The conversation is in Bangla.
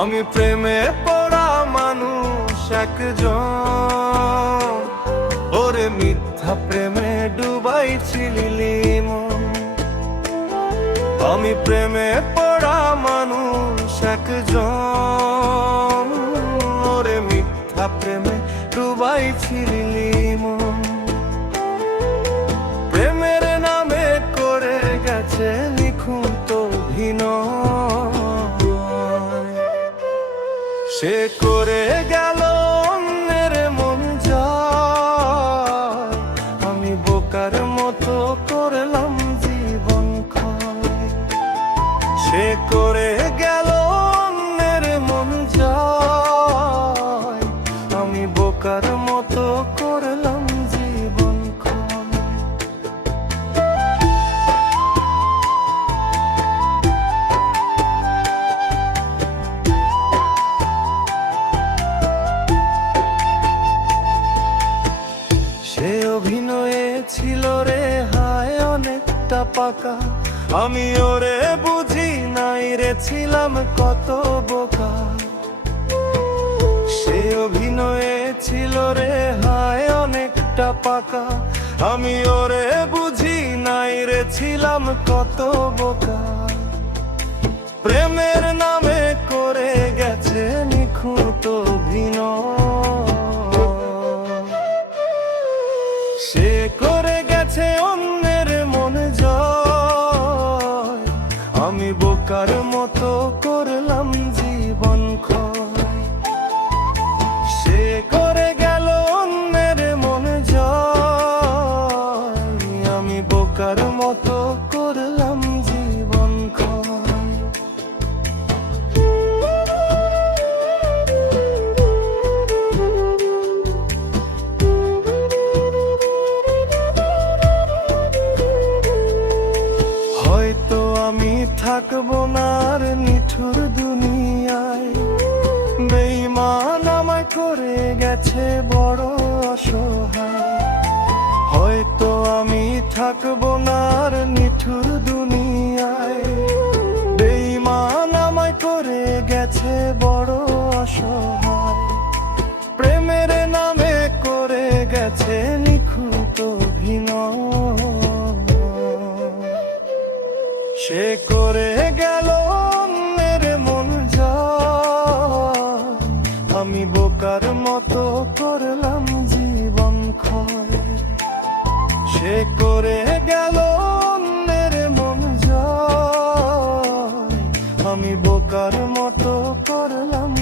আমি প্রেমে পড়া মানুষ একজন। ওরে মিথ্যা প্রেমে ডুবাইছিলি মন। আমি প্রেমে পড়া মানুষ একজন। ওরে মিথ্যা প্রেমে ডুবাইছিলি মন। প্রেমের নামে করে গেছে নিখুঁত অভিনয়। সে করে গেল অন্যের মন আমি বোকার মতো করলাম জীবন ক্ষয়। সে করে ছিল রে, হায় অনেকটা পাকা। আমি ওরে বুঝি নাই রে, ছিলাম কত বোকা। সে অভিনয়ে ছিল রে, হায় অনেকটা পাকা। আমি ওরে বুঝি নাই রে, ছিলাম কত বোকা। প্রেমের সে করে গেছে অন্যের মন জয়। আমি বোকার মতো করলাম জীবন ক্ষয়। সে করে আমি থাকব না আর নিঠুর দুনিয়ায়। বেইমান আমায় করে গেছে বড় অসহায়। হয়তো আমি থাকব না আর নিঠুর দুনিয়ায়। বেইমান আমায় করে গেছে বড় অসহায়। প্রেমের নামে করে গেছে সে করে গেল অন্যের মন আমি বোকার মতো করলাম জীবন ক্ষয়। সে করে গেল অন্যের মন আমি বোকার মতো করলাম